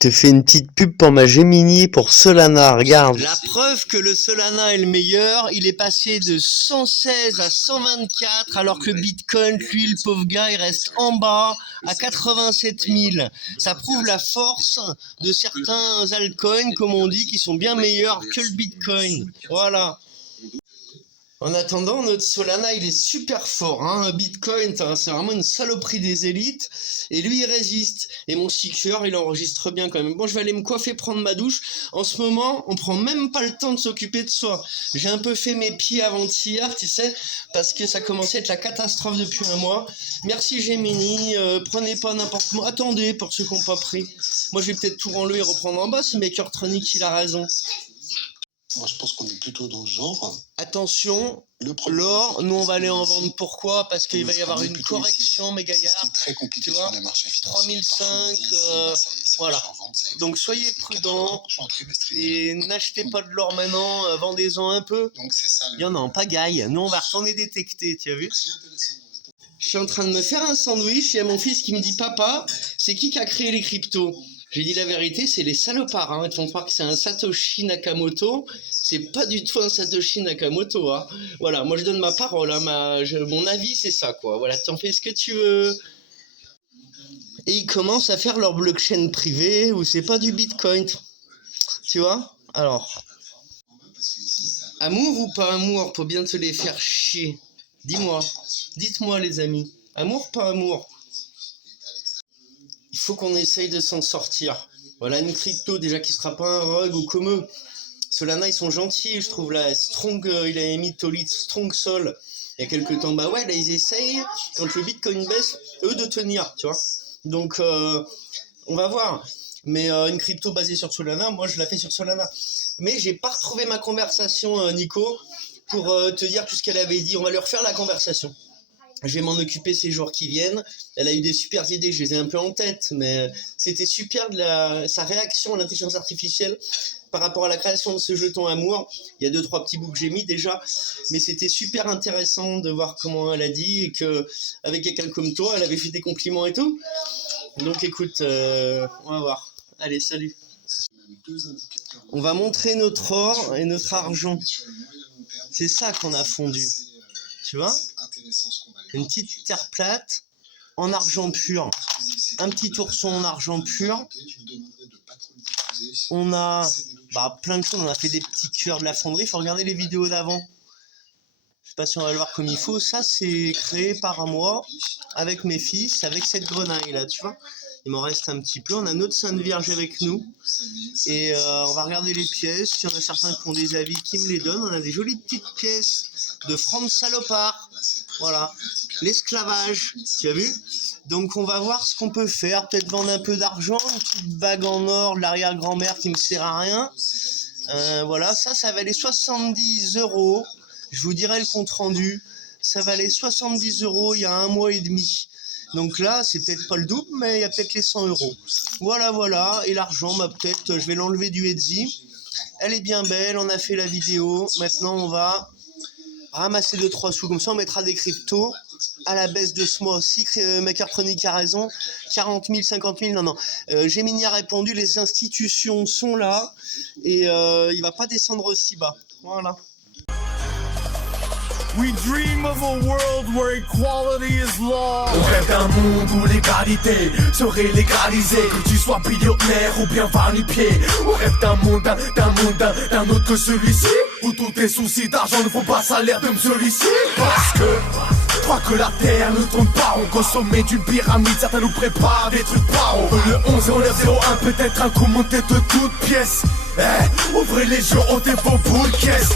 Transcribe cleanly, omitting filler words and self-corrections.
Te fais une petite pub pour ma Gemini pour Solana, regarde. La preuve que le Solana est le meilleur, il est passé de 116 à 124, alors que le Bitcoin, lui, le pauvre gars, il reste en bas à 87 000. Ça prouve la force de certains altcoins, comme on dit, qui sont bien meilleurs que le Bitcoin. Voilà. En attendant, notre Solana, il est super fort, hein. Bitcoin, c'est vraiment une saloperie des élites. Et lui, il résiste. Et mon seeker, il enregistre bien quand même. Bon, je vais aller me coiffer, prendre ma douche. En ce moment, on prend même pas le temps de s'occuper de soi. J'ai un peu fait mes pieds avant-hier, tu sais, parce que ça commençait à être la catastrophe depuis un mois. Merci Gemini, prenez pas n'importe quoi. Attendez, pour ceux qui n'ont pas pris. Moi, je vais peut-être tout enlever et reprendre en bas, si Makertronic, il a raison. Moi, je pense qu'on est plutôt dans le genre. Attention, l'or, nous on va aller en vendre. Pourquoi? Parce qu'il va y avoir une correction, mes gaillards. C'est très compliqué sur les marchés financiers. 3005, voilà. Donc soyez prudents et n'achetez pas de l'or maintenant, vendez-en un peu. Donc c'est ça. Il y en a en pagaille. Nous on va retourner détecter, tu as vu? Je suis en train de me faire un sandwich et il y a mon fils qui me dit: papa, c'est qui a créé les cryptos? J'ai dit la vérité, c'est les salopards, hein. Ils te font croire que c'est un Satoshi Nakamoto. C'est pas du tout un Satoshi Nakamoto, hein. Voilà, moi je donne ma parole, hein. Mon avis c'est ça, quoi. Voilà, t'en fais ce que tu veux. Et ils commencent à faire leur blockchain privée où c'est pas du Bitcoin. Tu vois? Alors, amour ou pas amour pour bien te les faire chier? Dis-moi, dites-moi les amis, amour pas amour? Il faut qu'on essaye de s'en sortir. Voilà une crypto déjà qui sera pas un rug ou comme eux. Solana, ils sont gentils, je trouve. Là, Strong, il a émis Tolit Strong Sol il y a quelques temps. Bah ouais, là, ils essayent, quand le Bitcoin baisse, eux, de tenir, tu vois. Donc, on va voir. Mais une crypto basée sur Solana, moi, je la fais sur Solana. Mais j'ai pas retrouvé ma conversation, Nico, pour te dire tout ce qu'elle avait dit. On va lui refaire la conversation. Je vais m'en occuper ces jours qui viennent. Elle a eu des super idées, je les ai un peu en tête, mais c'était super sa réaction à l'intelligence artificielle par rapport à la création de ce jeton amour. Il y a 2-3 petits bouts que j'ai mis déjà, mais c'était super intéressant de voir comment elle a dit et que avec quelqu'un comme toi, elle avait fait des compliments et tout. Donc écoute, on va voir. Allez, salut. On va montrer notre or et notre argent. C'est ça qu'on a fondu. Tu vois? Une petite terre plate en argent pur. Un petit ourson en argent pur. On a plein de choses. On a fait des petits cœurs de la fonderie. Il faut regarder les vidéos d'avant. Je sais pas si on va le voir comme il faut. Ça, c'est créé par moi avec mes fils, avec cette grenaille là, tu vois. Il m'en reste un petit peu. On a notre Sainte Vierge avec nous. Et on va regarder les pièces. Il y en a certains qui ont des avis qui me les donnent. On a des jolies petites pièces de Franck Salopard. Voilà. L'esclavage. Tu as vu? Donc on va voir ce qu'on peut faire. Peut-être vendre un peu d'argent. Une petite bague en or de l'arrière-grand-mère qui me sert à rien. Voilà. Ça valait 70 €. Je vous dirai le compte rendu. Ça valait 70 € il y a 1 mois et demi. Donc là, c'est peut-être pas le double, mais il y a peut-être les 100 €. Voilà. Et l'argent, peut-être, je vais l'enlever du Etsy. Elle est bien belle, on a fait la vidéo. Maintenant, on va ramasser 2-3 sous. Comme ça, on mettra des cryptos à la baisse de ce mois aussi. Makertronic a raison. 40 000, 50 000, non. Gemini a répondu, les institutions sont là. Et il va pas descendre aussi bas. Voilà. We dream of a world where equality is law. On rêve d'un monde où l'égalité serait légalisée. Que tu sois billionnaire ou bien varnipié. On rêve d'un monde d'un autre que celui-ci, où tous tes soucis d'argent ne font pas salaire de celui-ci. Parce que crois que la terre ne tourne pas. On consomme d'une pyramide, certains nous préparent des trucs pas. On veut le 11 0901, peut-être un coup monté de toutes pièces. Ouvrez les yeux, ôtez vos boules caisses.